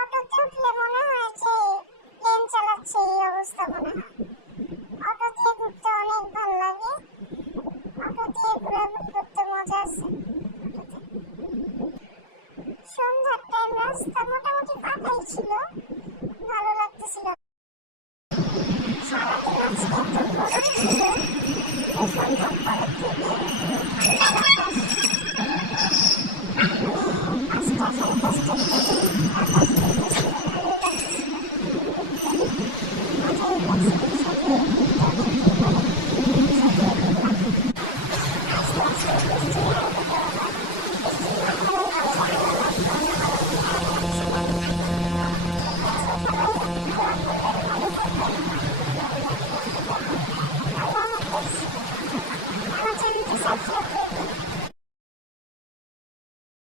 অটোতে উঠলে মনে হয় যে প্লেন চালাচ্ছে, এই অবস্থা মনে হয়। অটো দিয়ে ঘুরতে অনেক ভালো লাগে, অটো দিয়ে ঘোরাঘুরি করতে মজা আছে। সন্ধ্যার টাইম, রাস্তা মোটামুটি ফাঁকাই ছিল, ভালো লাগতেছিল। সারাদিন আজকে এত গরম ছিল, সন্ধ্যার